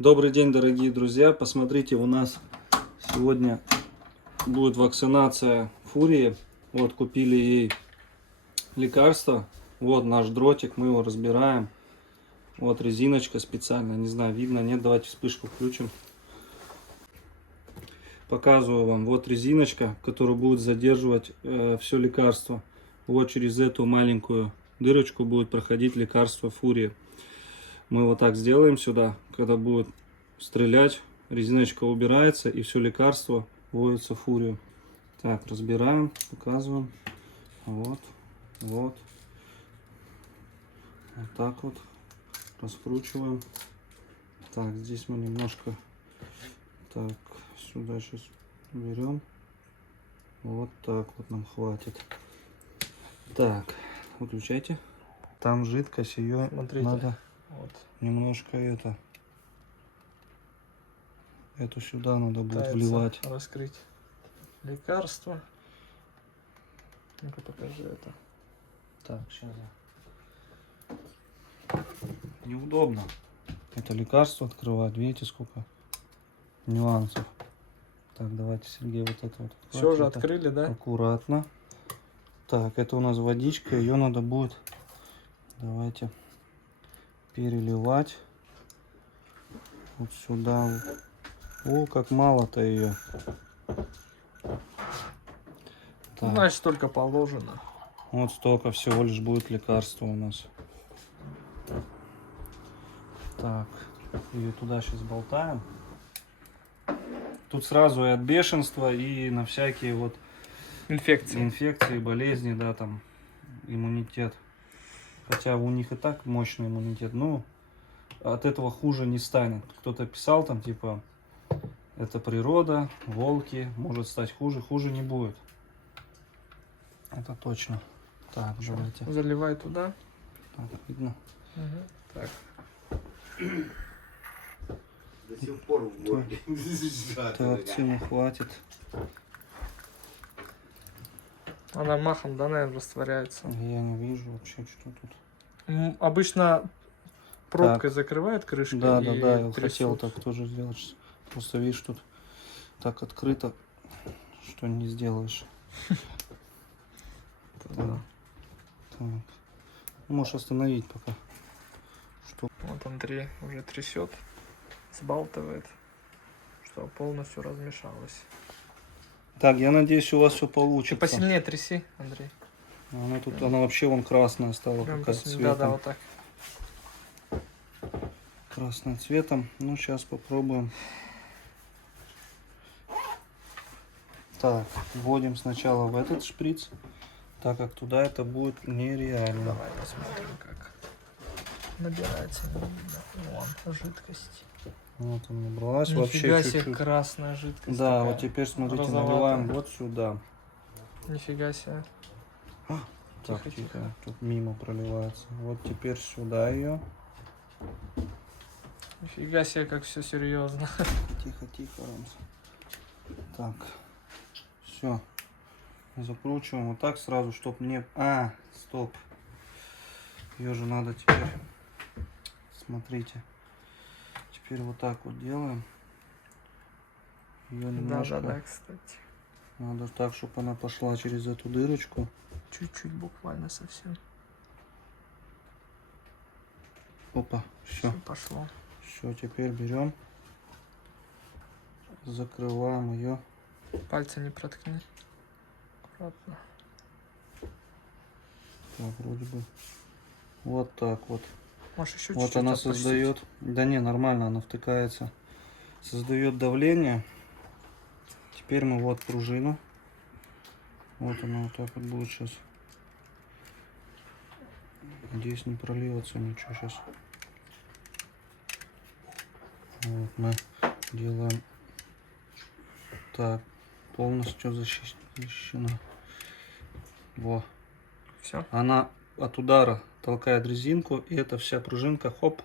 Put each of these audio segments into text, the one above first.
Добрый день, дорогие друзья! Посмотрите, у нас сегодня будет вакцинация Фурии. Вот, купили ей лекарство. Вот наш дротик, мы его разбираем. Вот резиночка специальная, не знаю, видно, нет, давайте вспышку включим. Показываю вам, вот резиночка, которая будет задерживать все лекарство. Вот через эту маленькую дырочку будет проходить лекарство Фурии. Мы вот так сделаем сюда, когда будет стрелять, резиночка убирается и все лекарство вводится в Фурию. Так, разбираем, показываем. Вот, вот. Вот так вот раскручиваем. Так, здесь мы немножко так сюда сейчас берем. Вот так вот нам хватит. Так, выключайте. Там жидкость, ее надо вот немножко эту сюда надо будет вливать. Раскрыть лекарство. Ну-ка покажи это. Так, сейчас. Неудобно. Это лекарство открывать. Видите, сколько нюансов. Так, давайте, Сергей, вот это вот. Все уже открыли, да? Аккуратно. Так, это у нас водичка. Ее надо будет, давайте, переливать вот сюда. О, как мало-то ее. Так. Значит, только положено. Вот столько всего лишь будет лекарства у нас. Так, ее туда сейчас болтаем. Тут сразу и от бешенства, и на всякие вот инфекции, болезни, да, там, иммунитет. Хотя у них и так мощный иммунитет, но от этого хуже не станет. Кто-то писал там, типа, это природа, волки, может стать хуже, хуже не будет. Это точно. Так, давайте. Заливай туда. Так, видно? Угу. Так. До сих пор в горле. Так, сильно хватит. Она махом, да, наверное, растворяется. Я не вижу вообще, что тут. Обычно пробкой Так. закрывает крышкой. Да, и да, я трясут. хотел так тоже сделать. Просто видишь, тут так открыто, что не сделаешь. Да. Так. Можешь остановить пока. Что? Вот Андрей уже трясет, сбалтывает, чтобы полностью размешалось. Так, я надеюсь, у вас все Ты получится. посильнее тряси, Андрей. Она тут, она вообще вон красная стала, Прям какая посильнее. Да, да, цветом. вот так. Красным цветом. Ну, сейчас попробуем. Так, вводим сначала в этот шприц, так как туда это будет нереально. Давай посмотрим, как набирается. Вон, жидкость. Вот она набралась Нифига вообще себе, чуть-чуть. красная жидкость. Да, такая. вот теперь смотрите, Розоватая. наливаем вот сюда. Нифига себе. Так, Тихо, тихо, тут мимо проливается. Вот теперь сюда ее. Нифига себе, как все серьезно. Тихо, тихо, Рамс. Так, все. Закручиваем вот так сразу, чтобы не... стоп. Ее же надо теперь... Смотрите. Теперь вот так вот делаем. Ее немножко... Да, кстати. Надо так, чтобы она пошла через эту дырочку. Чуть-чуть буквально совсем. Опа, все. Пошло. Все, теперь берем. Закрываем ее. Пальцы не проткни. Аккуратно. Так, вроде бы. Вот так вот. Можешь еще Вот чуть-чуть она отпустить. создает. Да не, нормально, она втыкается. Создает давление. Теперь мы вот пружину. Вот она вот так вот будет сейчас. Надеюсь, не прольется ничего сейчас. Вот мы делаем так, полностью защищена. Во. Все. Она от удара толкает резинку, и эта вся пружинка, хоп,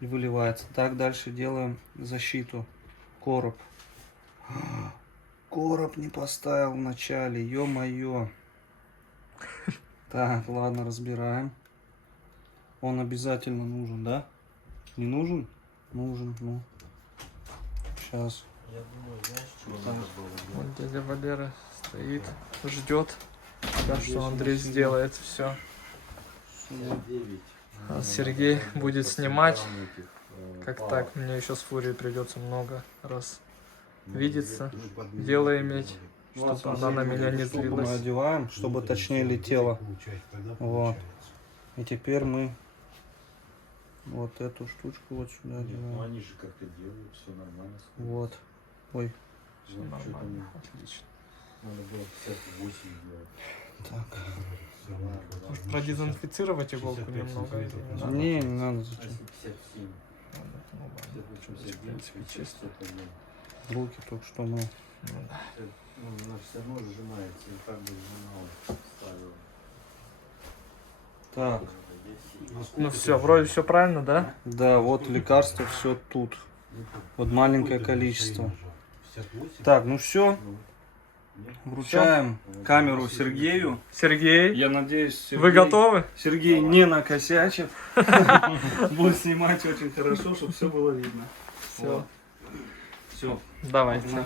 и выливается. Так, дальше делаем защиту. Короб. Короб не поставил в начале, ё-моё. Так, ладно, разбираем. Он обязательно нужен, да? Не нужен? Нужен, ну. Сейчас. Я думаю, знаешь, чего Так. надо было делать? Вот дядя Валера стоит, ждет, что Андрей сделает все. 59. А Сергей будет снимать. Как так, мне еще с Фурией придется много раз видеться, дело иметь, Вот, чтобы она на меня не штуку мы злилась. одеваем, чтобы точнее летело. Вот. И теперь мы вот эту штучку вот сюда Ну одеваем. они же как-то делают, все нормально. Вот. Ой. Всё нормально, отлично. Надо было 58 делать. Так. Может, продезинфицировать иголку немного или не надо? Не надо А зачем. если 57? Надо, ну ладно. 58, В принципе, 59, чисто. 61. Руки только что мы. Ну да. Ну, она все равно сжимается, и как бы сжимала, ставила. Так. Ну все, вроде все правильно, да? Да, вот лекарство все тут. Вот маленькое количество. Так, ну все. Вручаем камеру Сергею. Сергей, Я надеюсь, Сергей, вы готовы? Сергей не накосячит. Будет снимать очень хорошо, чтобы все было видно. Все, Все. давайте.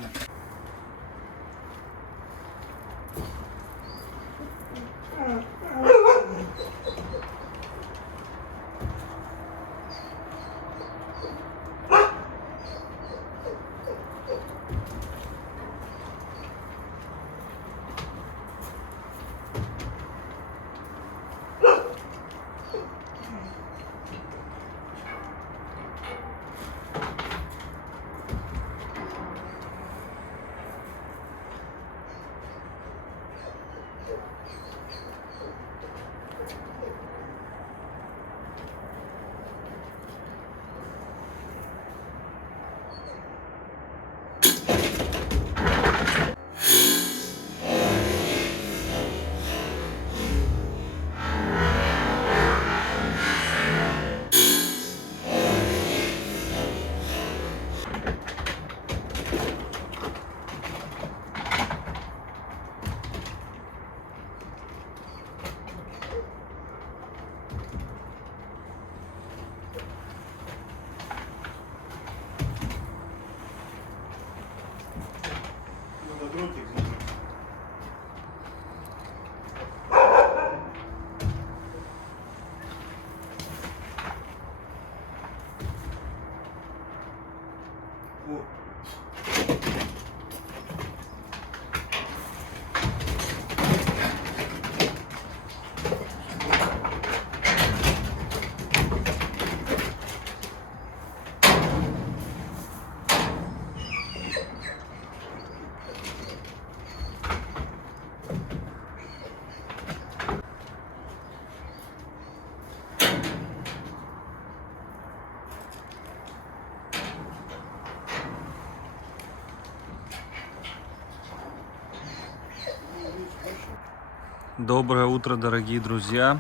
Доброе утро, дорогие друзья.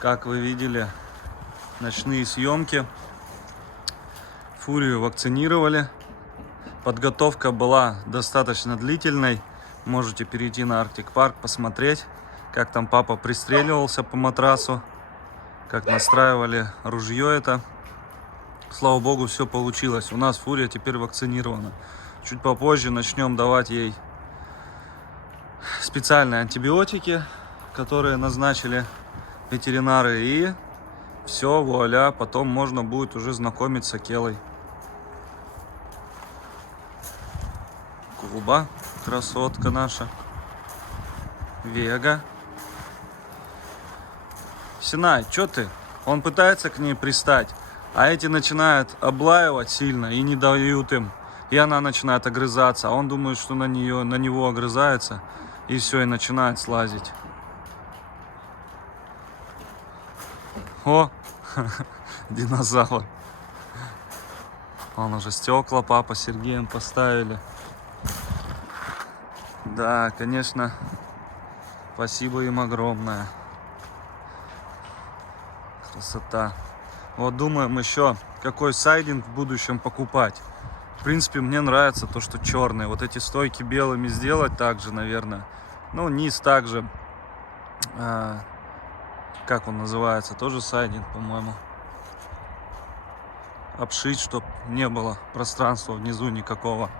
Как вы видели, ночные съемки. Фурию вакцинировали. Подготовка была достаточно длительной. Можете перейти на Arctic Park, посмотреть, как там папа пристреливался по матрасу, как настраивали ружье это. Слава богу, все получилось. У нас Фурия теперь вакцинирована. Чуть попозже начнем давать ей специальные антибиотики, которые назначили ветеринары, и все, вуаля, потом можно будет уже знакомиться с Акелой. Куба, красотка наша. Вега. Синай, что ты? Он пытается к ней пристать, а эти начинают облаивать сильно и не дают им. И она начинает огрызаться, а он думает, что на него огрызается. И все, и начинает слазить. О, динозавр. Он уже стекла папа с Сергеем поставили. Да, конечно, спасибо им огромное. Красота. Вот думаем еще, какой сайдинг в будущем покупать. В принципе, мне нравится то, что черные. Вот эти стойки белыми сделать также, наверное. Ну, низ также. Как он называется? Тоже сайдинг, по-моему. обшить, чтобы не было пространства внизу никакого.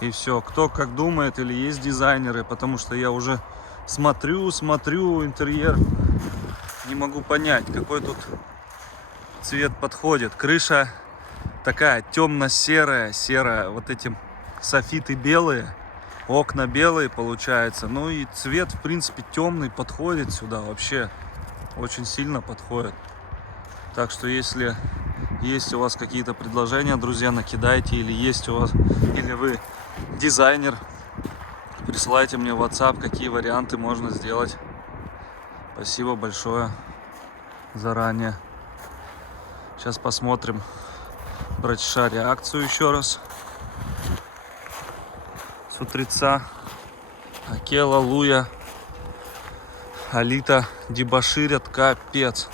И все. Кто как думает, или есть дизайнеры, потому что я уже смотрю интерьер, не могу понять, какой тут цвет подходит. Крыша такая темно-серая, серая, вот эти софиты белые, окна белые получается. Ну и цвет, в принципе, темный, подходит сюда вообще, очень сильно подходит. Так что если есть у вас какие-то предложения, друзья, накидайте, или есть у вас, или вы дизайнер, присылайте мне в WhatsApp, какие варианты можно сделать. Спасибо большое заранее. Сейчас посмотрим, братьша, реакцию еще раз с утреца. Акела, Луя, Алита дебоширят, капец.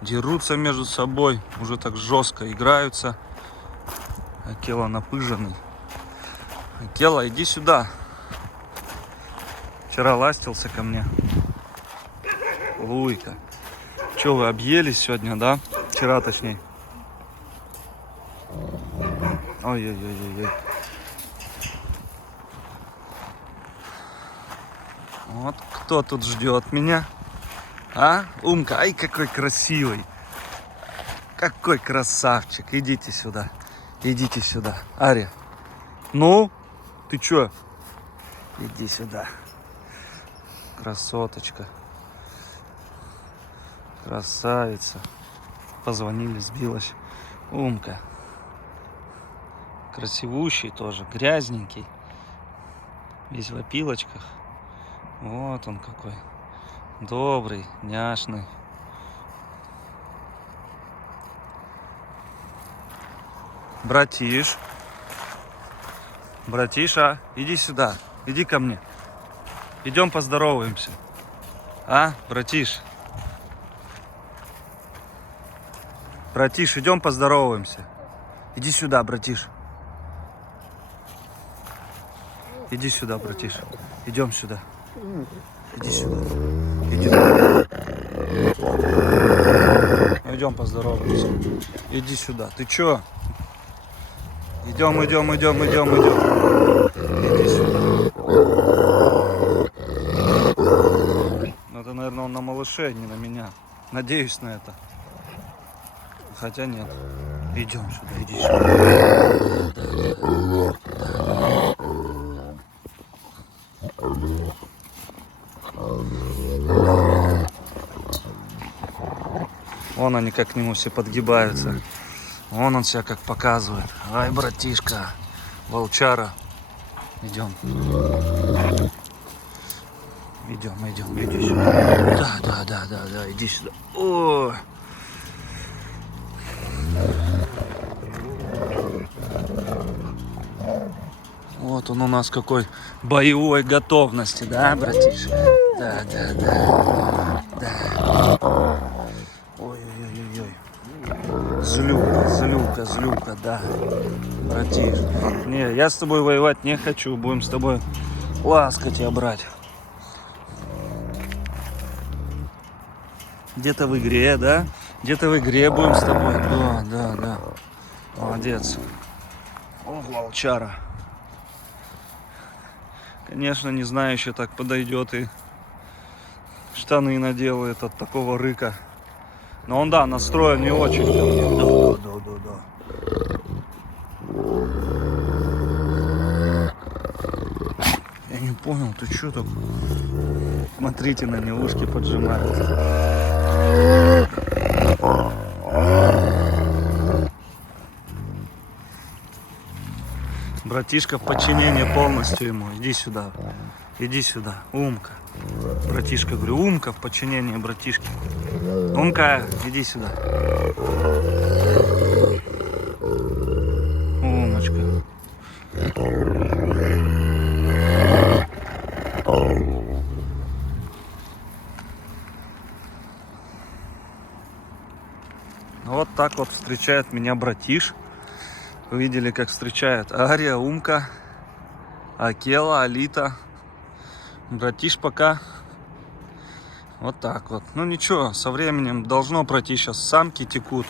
Дерутся между собой, уже так жестко играются. Акела напыженный. Акела, иди сюда. Вчера ластился ко мне. Луйка. Че, вы объелись сегодня, да? Вчера, точнее. Ой-ой-ой-ой. Вот кто тут ждет меня? А? Умка, ай, какой красивый. Какой красавчик. Идите сюда. Идите сюда. Ария. Ну, ты чё? Иди сюда. Красоточка. Красавица. Позвонили, сбилась. Умка. Красивущий тоже. Грязненький. Весь в опилочках. Вот он какой. Добрый, няшный. Братиш. Братиша, иди сюда. Иди ко мне. Идем поздороваемся. А, братиш? Братиш, идем поздороваемся. Иди сюда, братиш. Иди сюда, братиш. Идем сюда. Иди сюда. Идем. Идем поздороваемся. Иди сюда. Ты чё? Идем. Иди сюда. Ну, это, наверное, он на малыше, а не на меня. Надеюсь на это. Хотя нет. Идем сюда, иди сюда. Вон они как к нему все подгибаются. Вон он себя как показывает. Ай, братишка, волчара. Идем. Иди сюда. Да, иди сюда. О! Вот он у нас какой боевой готовности, да, братишка? Да. Ой. Злюка, да. Братиш. Не, я с тобой воевать не хочу. Будем с тобой ласкать и брать. Где-то в игре, да? Где-то в игре будем с тобой. Да. Молодец. О, волчара. Конечно, не знаю, еще так подойдет и штаны наделает от такого рыка. Но он, да, настроен не очень. Да. Я не понял, ты что так? Смотрите на него, ушки поджимаются. Братишка в подчинении полностью ему. Иди сюда, умка. Братишка, говорю, умка в подчинении братишки. Умка, иди сюда. Умочка. Вот так вот встречает меня братиш. Вы видели, как встречает Ария, Умка, Акела, Алита. Братиш пока вот так вот. Ну ничего, со временем должно пройти. Сейчас самки текут.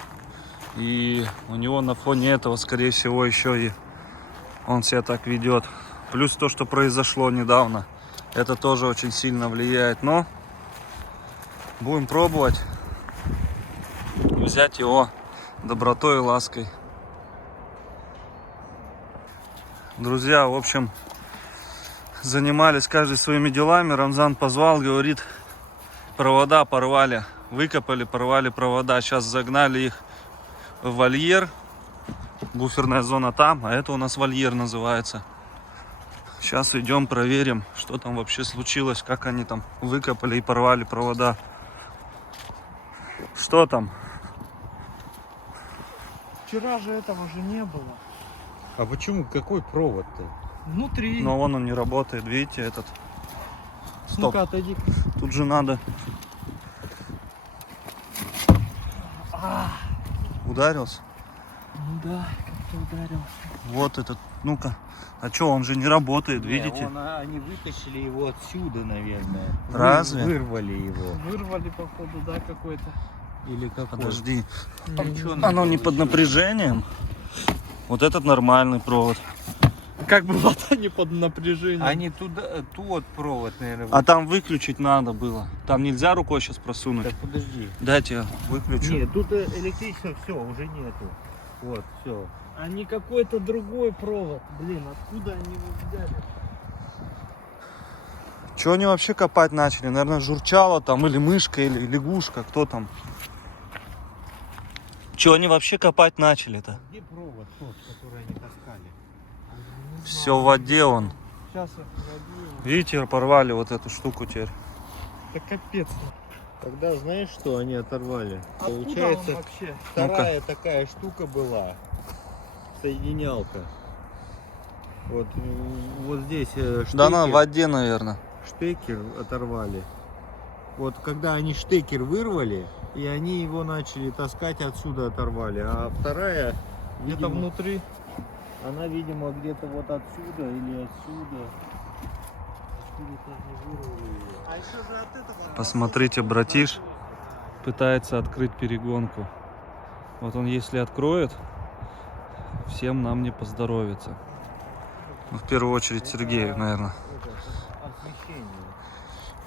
И у него на фоне этого, скорее всего, еще и он себя так ведет. Плюс то, что произошло недавно, это тоже очень сильно влияет. Но будем пробовать взять его добротой и лаской. Друзья, в общем, занимались каждый своими делами. Рамзан позвал, говорит, провода порвали. Выкопали, порвали провода. Сейчас загнали их в вольер. Буферная зона там, а это у нас вольер называется. Сейчас идем проверим, что там вообще случилось, как они там выкопали и порвали провода. Что там? Вчера же этого же не было. А почему? Какой провод-то? Внутри. Но вон он не работает, видите, этот. Стоп. Ну-ка, отойди. Тут же надо. Ударился? Ну да, как-то ударился. Вот этот, ну-ка. А что, он же не работает, видите? Они вытащили его отсюда, наверное. Разве? Вырвали его. Вырвали, походу, да, какой-то. Или какой? Подожди. Чё Оно не под напряжением. Вот этот нормальный провод. Как бы вода не под напряжением. Они туда, тот провод, наверное. А там выключить надо было. Там нельзя рукой сейчас просунуть. Так подожди. Дайте я выключу. Нет, тут электричества все, уже нету. Вот, все. А не какой-то другой провод. Блин, откуда они его взяли? Чего они вообще копать начали? Наверное, журчало там, или мышка, или лягушка, кто там? Чего они вообще копать начали-то? Где провод тот, который они таскали? Все в воде он. Сейчас я проводил. Видите, порвали вот эту штуку теперь. Да капец. Тогда знаешь, что они оторвали? Откуда он Получается, вообще? вторая такая штука была. Соединялка. Вот, вот здесь штекер, Да она в воде, наверное. штекер оторвали. Вот когда они штекер вырвали, и они его начали таскать, отсюда оторвали. А вторая, Где-то видимо, внутри. она, видимо, где-то вот отсюда или отсюда. Откуда-то они вырвали ее. А еще же от этого. Посмотрите, братиш пытается открыть перегонку. Вот он, если откроет, всем нам не поздоровится. Ну, в первую очередь Сергею, наверное. Это освещение.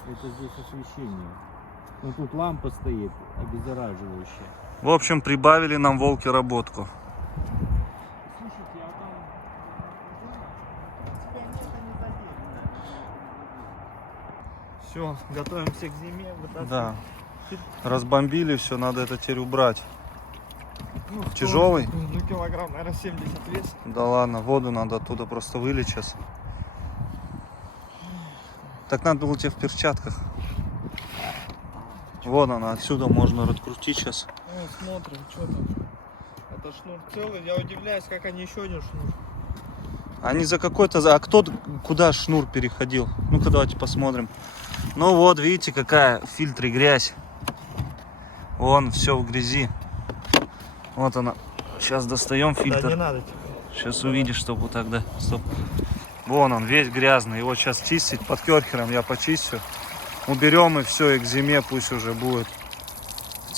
Это здесь освещение. Ну тут лампа стоит обеззараживающая. В общем, прибавили нам волки работку. Слушайте, а там... Все, готовимся к зиме. Да. Разбомбили все, надо это теперь убрать. Ну, Тяжелый? Ну, килограмм, наверное, 70 вес. Да ладно, воду надо оттуда просто вылить сейчас. Так надо было тебе в перчатках. Вон она, отсюда можно раскрутить сейчас. Ну, смотрим, что там. Это шнур целый. Я удивляюсь, как они еще один шнур. Они за какой-то... А кто куда шнур переходил? Ну-ка давайте посмотрим. Ну вот, видите, какая в фильтре грязь. Вон, все в грязи. Вот она. Сейчас достаем фильтр. Да, не надо тебе. Сейчас увидишь, что вот тогда. Стоп. Вон он, весь грязный. Его сейчас чистить под керхером я почистю. Уберем и все, и к зиме пусть уже будет.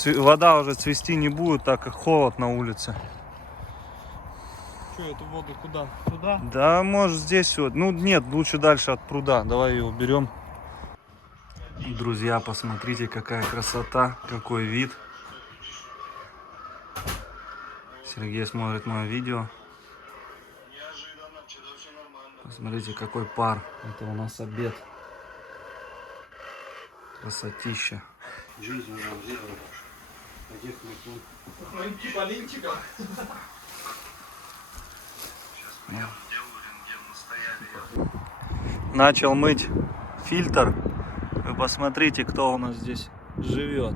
Вода уже цвести не будет, так как холод на улице. Что, эту воду куда? Туда? Да, может здесь вот. Ну нет, лучше дальше от пруда. Давай ее уберем. Друзья, посмотрите, какая красота, какой вид. Сергей смотрит мое видео. Посмотрите, какой пар. Это у нас обед. Красотища. Жизнь нам делает. Посмотрите, полинчика. Начал мыть фильтр. Вы посмотрите, кто у нас здесь живет.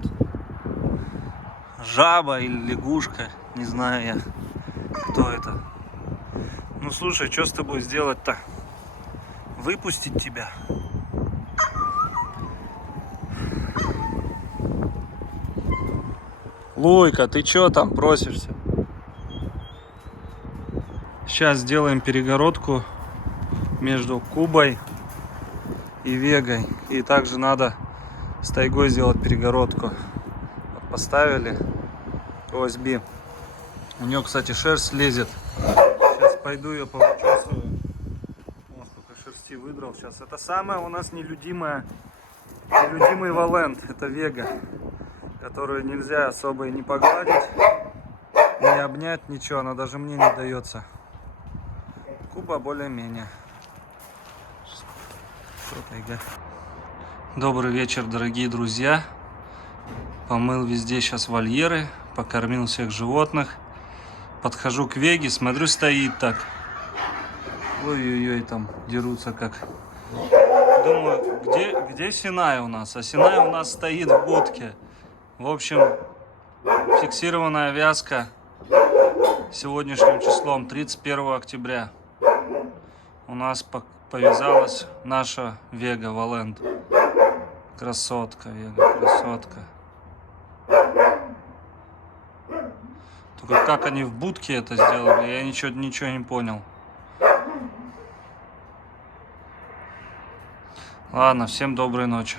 Жаба или лягушка, не знаю я, кто это. Ну слушай, что с тобой сделать-то? Выпустить тебя? Луйка, ты чё там просишься? Сейчас сделаем перегородку между Кубой и Вегой. И также надо с тайгой сделать перегородку. Вот поставили OSB. У нее, кстати, шерсть лезет. Сейчас пойду ее повычесываю. О, сколько шерсти выдрал сейчас. Это самое у нас нелюдимый Валент. Это Вега, которую нельзя особо и не погладить, не обнять, ничего. Она даже мне не дается. Куба более-менее. Добрый вечер, дорогие друзья. Помыл везде сейчас вольеры, покормил всех животных. Подхожу к Веге, смотрю, стоит так. Ой-ой-ой, там дерутся как. Думаю, где Синай у нас? А Синай у нас стоит в будке. В общем, фиксированная вязка сегодняшним числом, 31 октября. У нас повязалась наша Вега Валент. Красотка, Вега, красотка. Только как они в будке это сделали, я ничего не понял. Ладно, всем доброй ночи.